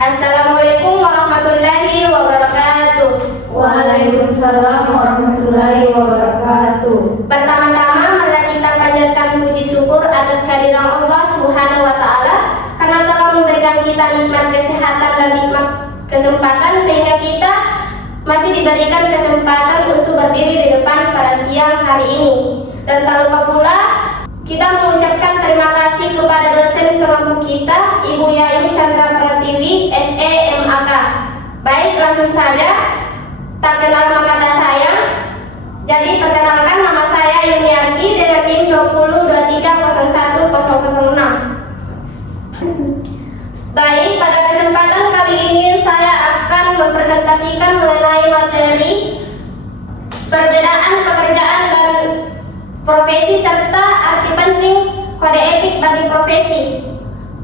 Assalamualaikum warahmatullahi wabarakatuh. Waalaikumsalam warahmatullahi wabarakatuh. Pertama-tama marilah kita panjatkan puji syukur atas kehadiran Allah Subhanahu wa taala karena telah memberikan kita nikmat kesehatan dan nikmat kesempatan sehingga kita masih diberikan kesempatan untuk berdiri di depan pada siang hari ini. Dan tak lupa pula kita mengucapkan terima kasih kepada dosen pengampu kita, Ibu Yayu Chandra Pratiwi, SE MAK. Baik, langsung saja. Tak kenal maka tak sayang. Jadi perkenalkan, nama saya Yuniarti dari tim 2023010006. Baik, pada kesempatan kali ini saya akan mempresentasikan mengenai materi perbedaan pekerjaan dan profesi serta arti penting kode etik bagi profesi.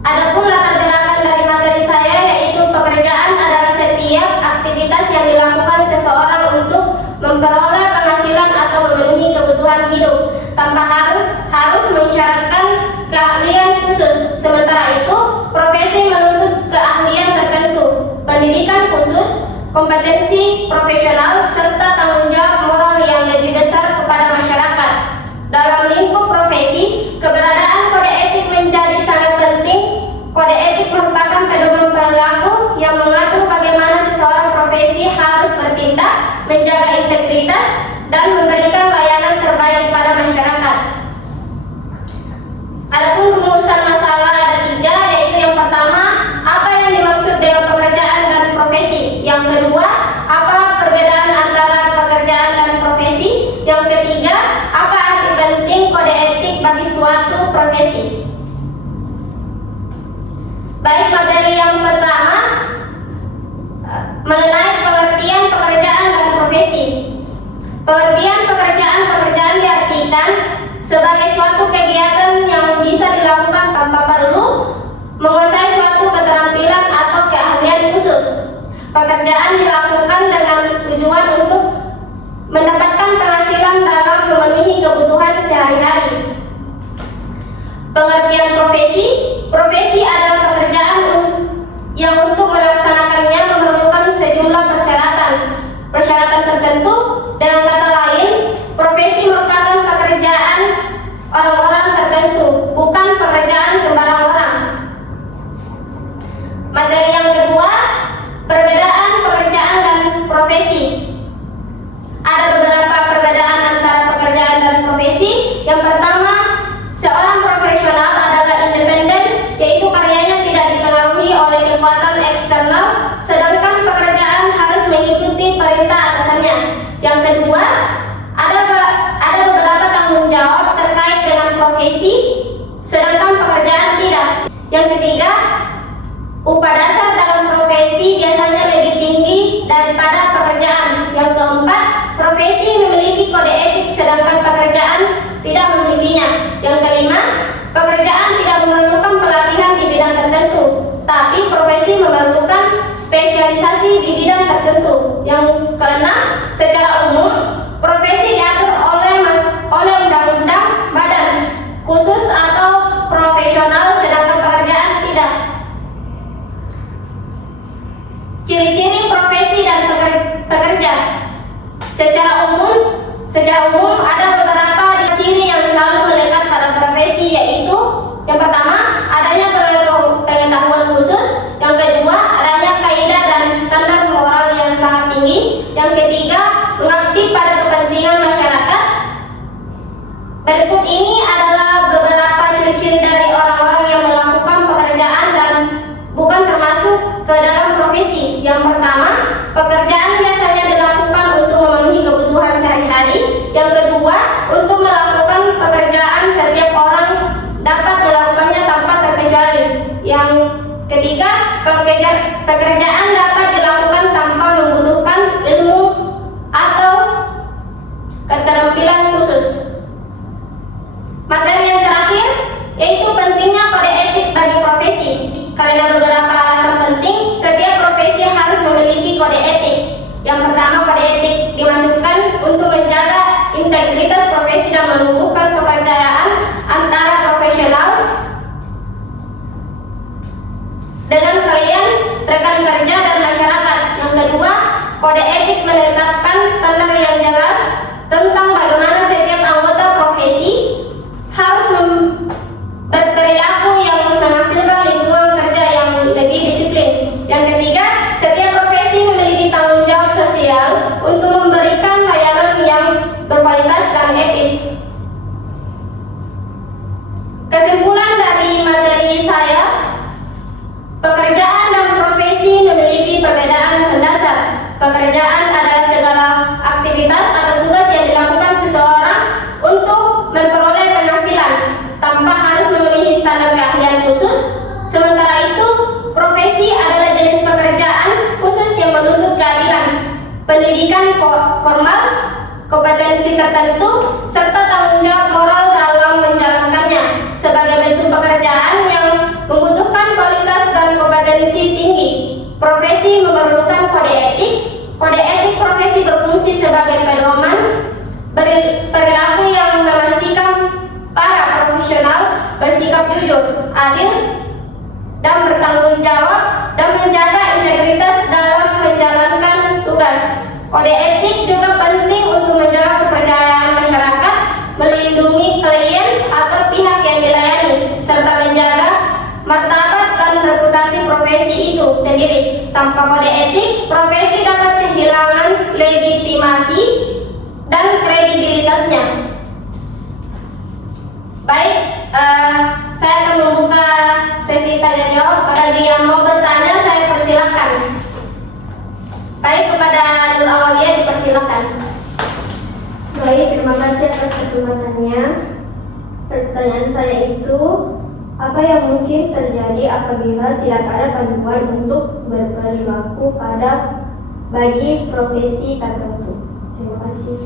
Adapun latar belakang dari materi saya yaitu pekerjaan adalah setiap aktivitas yang dilakukan seseorang untuk memperoleh penghasilan atau memenuhi kebutuhan hidup tanpa harus mensyaratkan keahlian khusus. Sementara itu, profesi menuntut keahlian tertentu, pendidikan khusus, kompetensi profesional serta tanggung jawab moral yang lebih besar kepada masyarakat. Dalam lingkup profesi, keberadaan kode etik menjadi sangat penting. Kode etik merupakan pedoman perilaku yang mengatur bagaimana seseorang profesi harus bertindak, menjaga integritas, dan memberikan layanan terbaik kepada masyarakat. Adapun rumusan masalah ada 3, yaitu yang pertama, apa yang dimaksud dengan pekerjaan dan profesi. Yang kedua, apa perbedaan antara pekerjaan dan profesi. Yang ketiga, apa arti penting kode etik bagi suatu profesi. Baik, materi yang pertama mengenai pengertian pekerjaan dan profesi. Pengertian pekerjaan diartikan sebagai suatu kegiatan yang bisa dilakukan tanpa perlu menguasai suatu keterampilan atau keahlian khusus. Pekerjaan dilakukan dengan tujuan untuk mendapatkan penghasilan dalam memenuhi kebutuhan sehari-hari. Pengertian profesi. Profesi adalah pekerjaan yang untuk melaksanakannya memerlukan sejumlah persyaratan tertentu. Dengan kata lain, profesi merupakan pekerjaan orang-orang tertentu, bukan pekerjaan sembarang orang. Materi yang kedua, perbedaan pekerjaan dan profesi. Ada beberapa perbedaan antara pekerjaan dan profesi. Yang pertama, seorang profesional adalah independen, yaitu karyanya tidak dipengaruhi oleh kekuatan eksternal, sedangkan pekerjaan harus mengikuti perintah atasannya. Yang kedua, ada beberapa tanggung jawab terkait dengan profesi, sedangkan pekerjaan tidak. Yang ketiga, upah dasar dalam profesi biasanya lebih tinggi daripada pekerjaan. Yang keempat, profesi memiliki kode etik, sedangkan pekerjaan tidak memilikinya. Yang kelima, pekerjaan tidak memerlukan pelatihan di bidang tertentu, tapi profesi memerlukan spesialisasi di bidang tertentu. Yang keenam, secara umum, profesi diatur oleh undang-undang badan khusus atau profesional, sedangkan pekerjaan tidak. Ciri-ciri profesi dan pekerja. Secara umum ada beberapa ciri yang selalu melekat pada profesi, yaitu yang pertama, adanya pengetahuan khusus. Yang kedua, adanya kaidah dan standar moral yang sangat tinggi. Yang ketiga, mengabdi pada kepentingan masyarakat. Berikut ini adalah beberapa ciri-ciri dari orang-orang yang melakukan pekerjaan dan bukan termasuk ke dalam profesi. Yang pertama, pekerjaan biasanya dilakukan untuk memenuhi kebutuhan sehari-hari. Yang kedua, untuk melakukan pekerjaan setiap orang dapat melakukannya tanpa terkecuali. Yang ketiga, pekerjaan dapat dilakukan tanpa membutuhkan ilmu atau keterampilan khusus. Materi yang terakhir yaitu pentingnya kode etik bagi profesi. Karena beberapa alasan penting, setiap profesi harus memiliki kode etik. Yang pertama, kode etik dimasukkan untuk menjaga integritas profesi dan menumbuhkan kepercayaan antara profesional dengan klien, rekan Kode etik menetapkan standar yang jelas tentang bagaimana setiap anggota profesi harus berperilaku yang menghasilkan lingkungan kerja yang lebih disiplin. Yang ketiga, setiap profesi memiliki tanggung jawab sosial untuk memberikan layanan yang berkualitas dan etis. Kesimpulan dari materi saya, pekerjaan dan profesi memiliki perbedaan mendasar. Pekerjaan adalah segala aktivitas atau tugas yang dilakukan seseorang untuk memperoleh penghasilan tanpa harus memenuhi standar keahlian khusus. Sementara itu, profesi adalah jenis pekerjaan khusus yang menuntut keadilan, pendidikan formal, kompetensi tertentu, serta tanggung jawab moral dalam menjalankannya. Sebagai bentuk pekerjaan yang membutuhkan kualitas dan kompetensi tinggi, profesi memerlukan kode etik. Kode etik profesi berfungsi sebagai pedoman perilaku yang memastikan para profesional bersikap jujur, adil, dan bertanggung jawab dan menjaga integritas dalam menjalankan tugas. Kode etik juga penting untuk menjaga kepercayaan masyarakat, melindungi klien atau pihak yang dilayani, serta menjaga martabat dan reputasi profesi itu sendiri. Tanpa kode etik, profesi dapat kehilangan legitimasi dan kredibilitasnya. Baik, saya akan membuka sesi tanya jawab. Bagi yang mau bertanya, saya persilahkan. Baik, kepada Nur Aulia dipersilahkan. Baik, terima kasih atas kesempatannya. Pertanyaan saya itu, apa yang mungkin terjadi apabila tidak ada panduan untuk berperilaku bagi profesi tertentu? Terima kasih.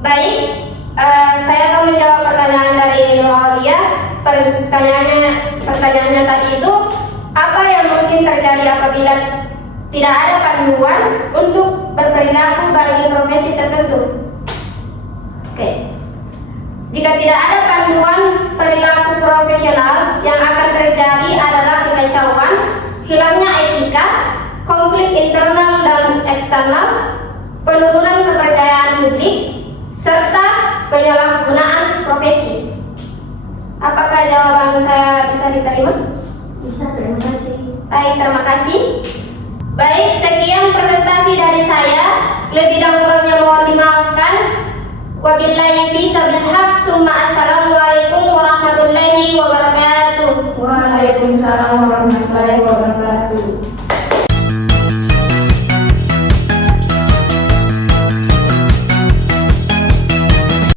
Baik, saya akan menjawab pertanyaan dari Nur Aulia. Pertanyaannya tadi itu, apa yang mungkin terjadi apabila tidak ada panduan untuk berperilaku bagi profesi tertentu? Oke. Jika tidak ada panduan perilaku profesional, yang akan terjadi adalah kekacauan, hilangnya etika, konflik internal dan eksternal, penurunan kepercayaan publik, serta penyalahgunaan profesi. Apakah jawaban saya bisa diterima? Bisa, terima kasih. Baik, terima kasih. Baik, sekian presentasi dari saya. Lebih dan kurangnya mohon dimaafkan. Wabillahi fisabilil haq. Summa assalamualaikum warahmatullahi wabarakatuh. Waalaikumsalam warahmatullahi wabarakatuh.